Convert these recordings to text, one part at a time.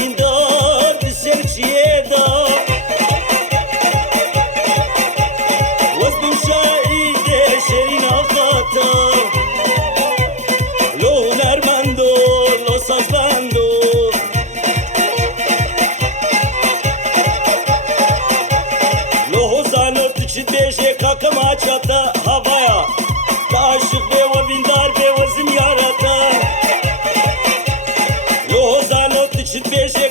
ویندار دسر چیه دا وزن شاید شرین آخاتا لو هنرمندو لو سازبندو لو زانو تچید بیشه کاکم آچاتا havaya تا عاشق به و ویندار به وزن یارتا لو زانو تچید بیشه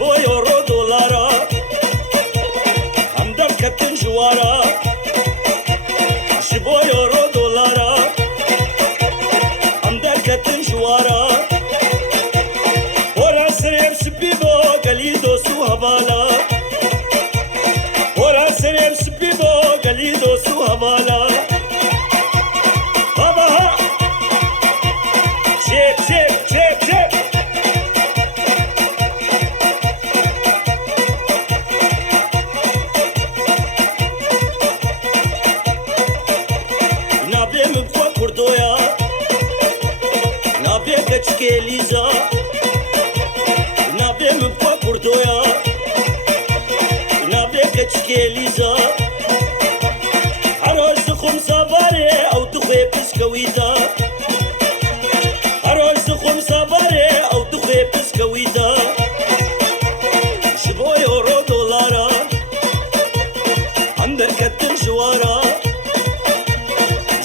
جبو يورو دولارا هم در كتن جوارا جبو يورو دولارا هم در كتن جوارا ورا سريم سبيبو قليدو سو هبالا ورا سريم سبيبو قليدو سو هبالا بابا ها شيب شيب شيب شيب نابي مبقى كردويا نابي كتشكي ليزا نابي مبقى كردويا نابي كتشكي ليزا عروس خمسة باري أو تخي بسكويتا عروس خمسة باري أو تخي بسكويتا شبو يورو دولارا عندك كتن جوارا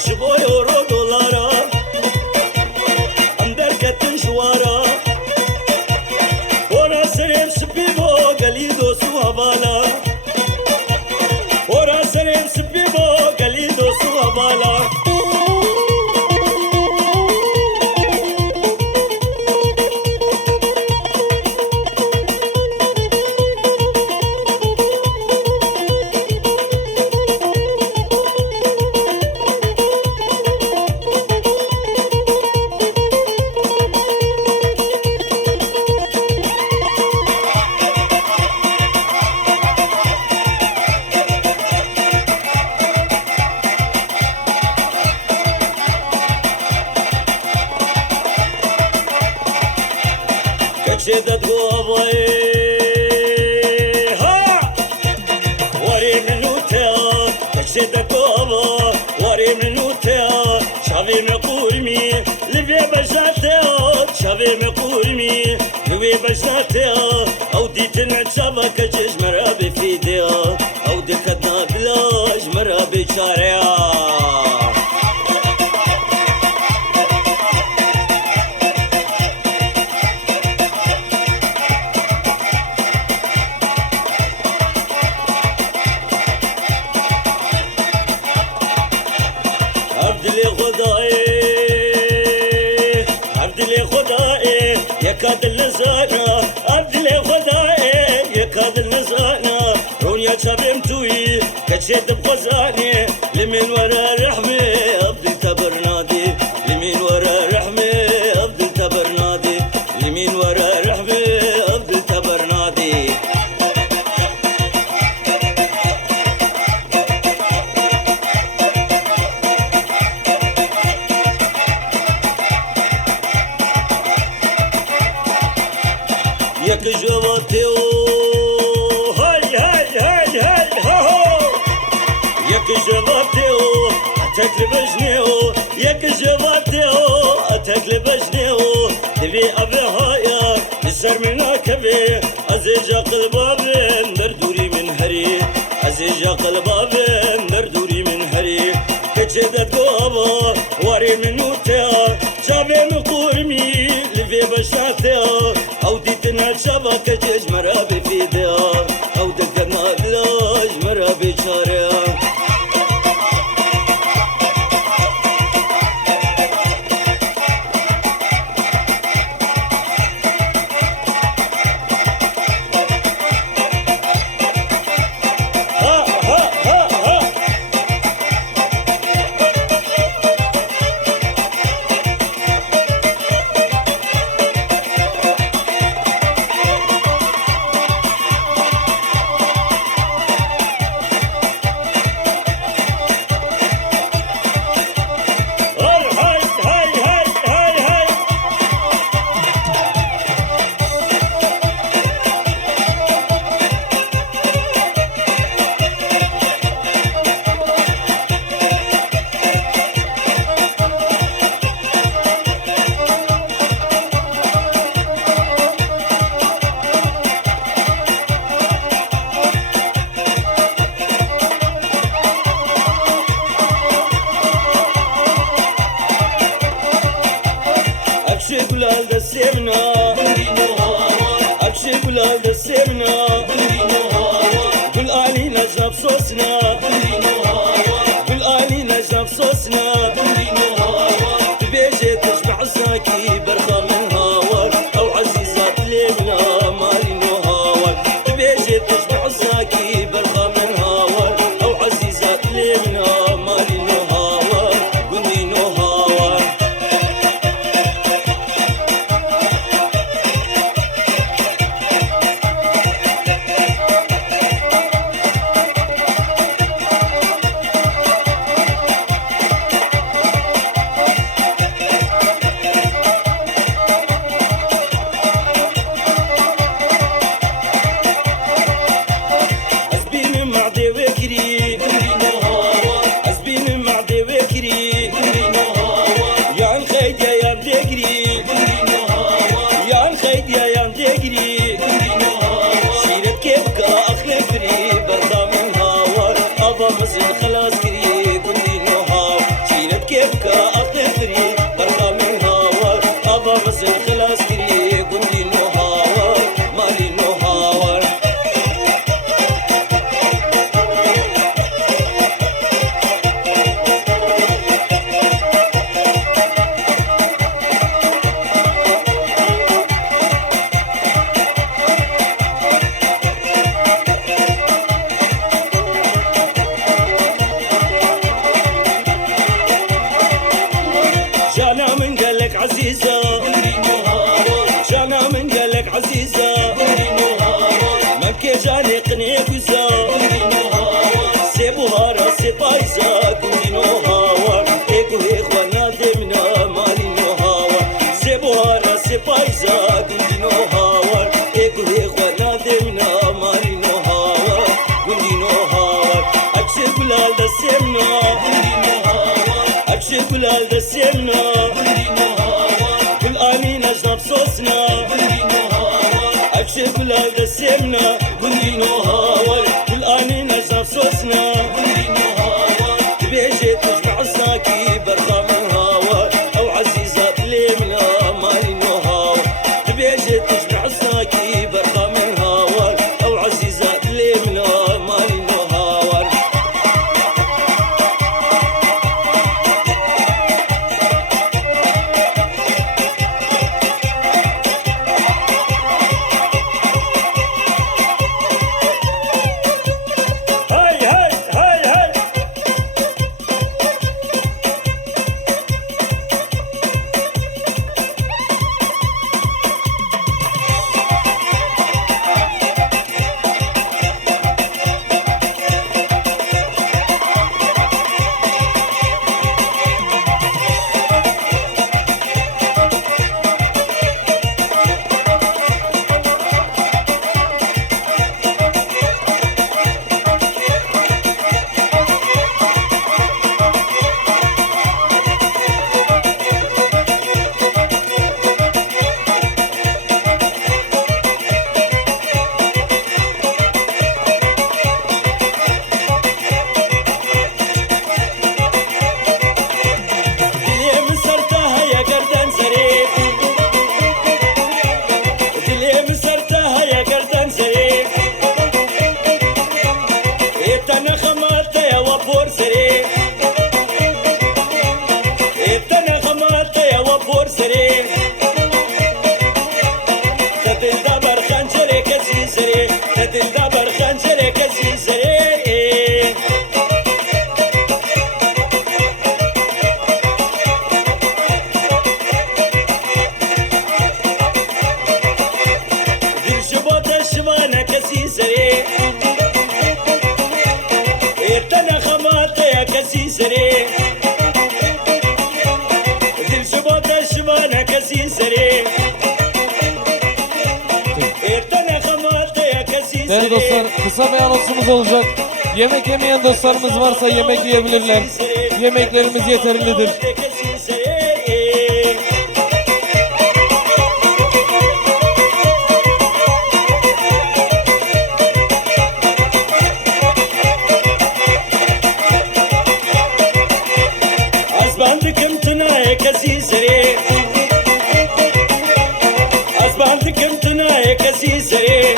شبو يورو دولارا عندك كتن جوارا ورا سريم سبيبو قليدو سو هبالا ورا سريم سبيبو قليدو سو هبالا كشدت قوابي ها وري من نوتيا كشدت قوابا وري من نوتيا شافي مقولمي لبي بجاتيا شافي مقولمي لبي بجاتيا او ديتنا تشابا كجج مرابي فيديا او دكتنا بلاج مرابي شاريا عبدالله خدائي يكاد اللزانا عبدالله خدائي يكاد اللزانا رونيا شابم توي كتشد بخزاني لمن ورا رحمي عبد تبرنادي لمن ورا رحمي عبد تبرنادي لمن ورا رحمي عبد تبرنادي يك جواتيو هاي هاي هاي هاي هو يك جواتيو اتكل بجنيو يك جواتيو اتكل بجنيو تبي ابي هايا نسر من كبي ازيجا قلبابين دردوري من هري ازيجا قلبابين دردوري من هري كجدت قوابا واري من نوتيا شابي مقورمي لفي بشاتيا او ديتنا شابا كجج مرابي فيديا او دكتنا بلاج مرابي شاريا دسمنا قل آلي نجاب صوصنا قل آلي نجاب صوصنا تبيجي تشبع الزاكي برخة من هاور أو عزيزات ليمنا مالي نهاور تبيجي تشبع الزاكي برخة من هاور أو عزيزات ليمنا مالي نهاور قولي نهاور خلاص كري كلي نهار شيلت كيفك أطفري برا من هاور أبا بس خلاص كري كلي نهار مالي نهار عزيزة جانا من قالك عزيزة منك جاني قني كوزا سيبوها راسي بايزة كنتي نوهاور ايكو اخوانا دمنا مالي نوهاور سيبوها راسي بايزة كنتي نوهاور ايكو اخوانا دمنا مالي نوهاور كنتي نوهاور اكشف بلال دسمنا اكشف بلال دسمنا صوصنا أكشف بلاد السمنة قولي نهاور كل آني نجاب صوصنا تبيجي تجمع الساكي برخة من هاور أو عزيزات ليمنا مالي نهاور تبيجي تجمع الساكي برخة من هاور أو عزيزات ليمنا مالي نهاور Değerli dostlar, kısa bir anonsumuz olacak. Yemek yemeyen dostlarımız varsa yemek yiyebilirler. Yemeklerimiz yeterlidir. Azbandıkım tınaya kasizere, azbandıkım tınaya kasizere.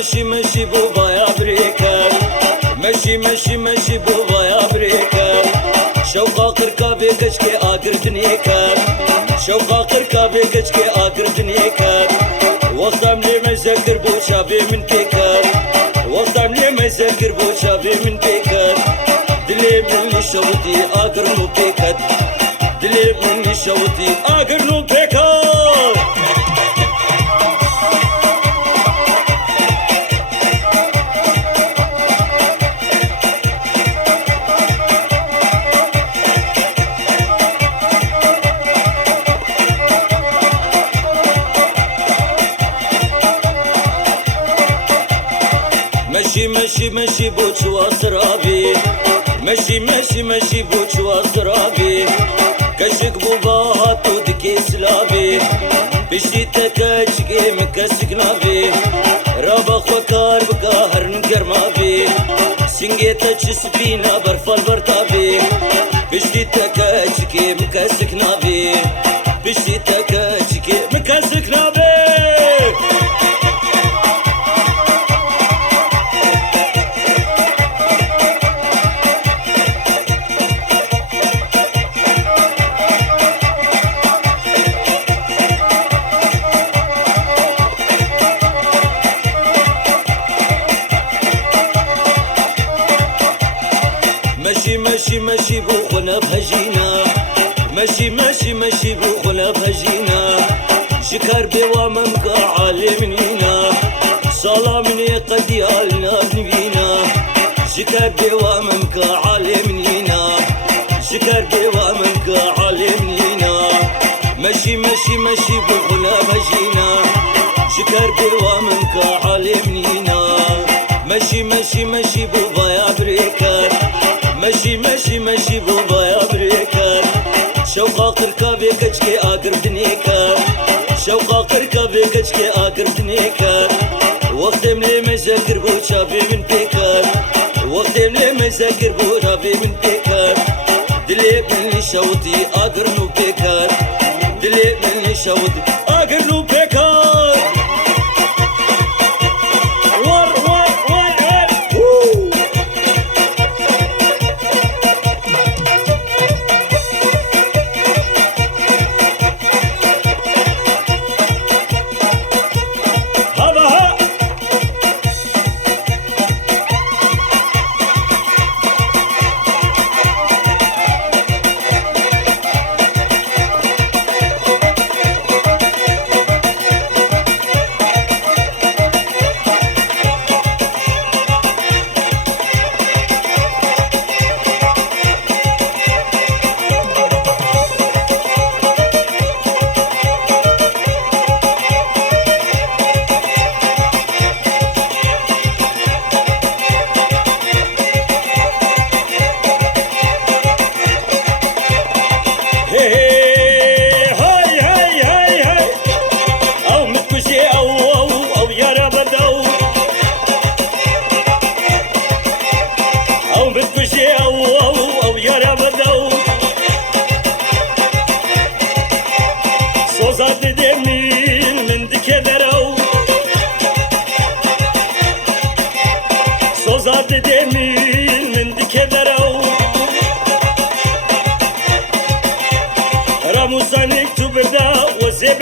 مشي مشي بوبا يا بريكان مشي مشي مشي بوبا يا بريكان شوقا قركابي كشكي آقر دنيكان شوقا قركابي كشكي آقر دنيكان وصام لي ما يذكر بو شابي من بيكان وصام لي ما يذكر بو شابي من بيكان دلي من شوتي آقر نو بيكان دلي من شوتي آقر نو بيكان مشي مشي مشي بوش واسرابي مشي مشي مشي بوش واسرابي كشك بوبا تو دكي سلابي بشي تكاشكي مكسك نابي رابخ وكار بقاهر نقرمابي سنجيتا تشسبينا برفال برطابي بشي تكاشكي مكسك نابي بشي تكاشكي مكسك نابي مشي مشي مشي بوخنا بهجينا مشي مشي مشي بوخنا بهجينا شكر بوامم عالمنينا سلامني قد يالنا بنبينا شكر بوامم عالمنينا شكر بوامم عالمنينا مشي مشي مشي بوخنا بهجينا شكر بوامم عالمنينا مشي مشي مشي بوبا يا بريكان مشي مشي مشي بوبا يا بريكان شوقا قركابي كشكي آقر دنيكان شوقا قركابي كشكي آقر دنيكان وقتم لي مذكر بو شابي من بيكان وقتم لي مذكر بو شابي من بيكان دلي من شوتي آقر نو بيكان دلي من شوتي آقر نو بيكان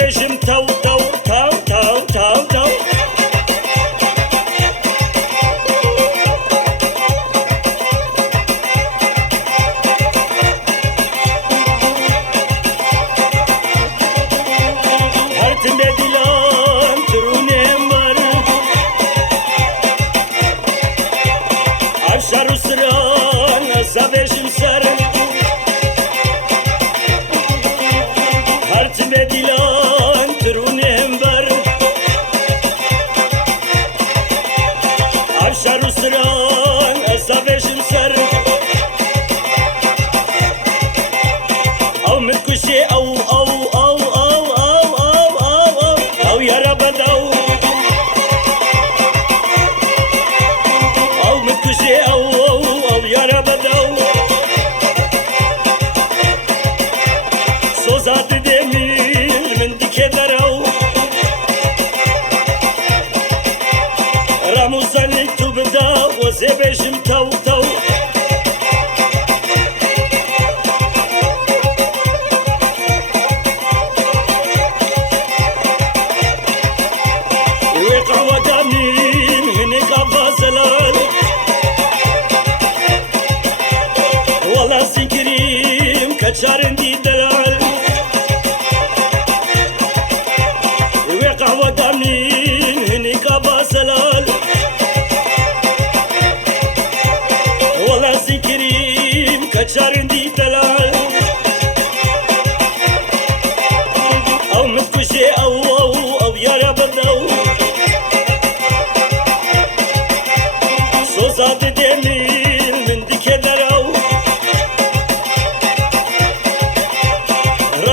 بشم تو تو تو تو تو تو هرتم بدلان ترونم بار عشر سران أصابشم سر هرتم بدلان ترونم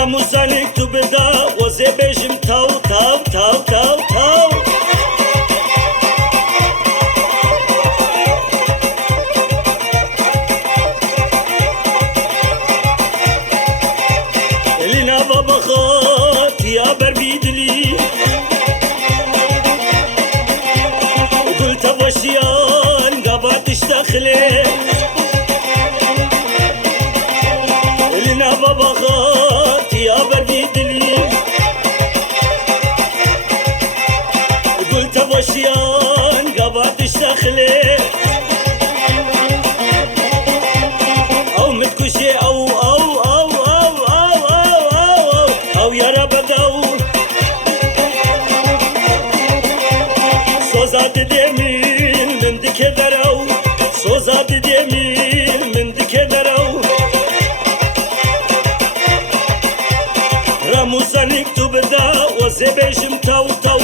رموزانك تو بدا وزي بيجم تاو تاو تاو تاو تاو لنا بابا خات يا بربيدلي قلت ابوشيان قبعتش داخلي لنا بابا خات يا بربيدلي قلت ابوشيان قبعتش داخلي او متكوشي او يا ربدو سوزات ديميل من دكه درو سوزات ديميل من دكه درو رموزانك تو بدا وزبيجم تاو تاو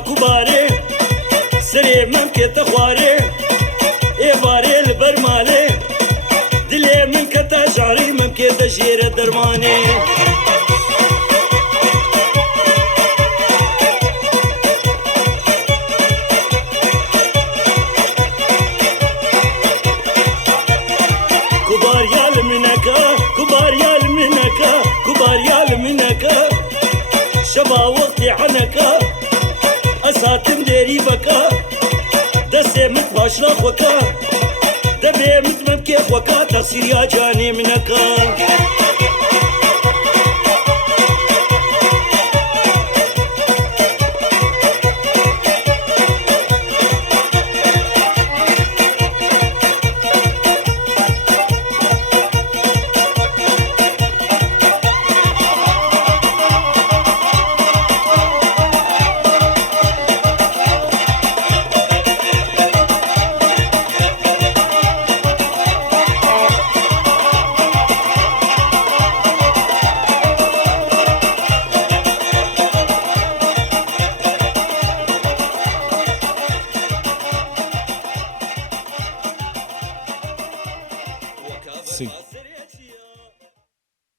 كباري سري ممكن تخواري إباري البرمالي دلي من كتاجعري ممكن تجير درماني كبار يال منكا كبار يال منكا كبار يال منكا شبا وقتي عنكا أساتم ديري بكا دسي متباشلا خوكا دبي متممكي خوكا تغسير يا جاني منكا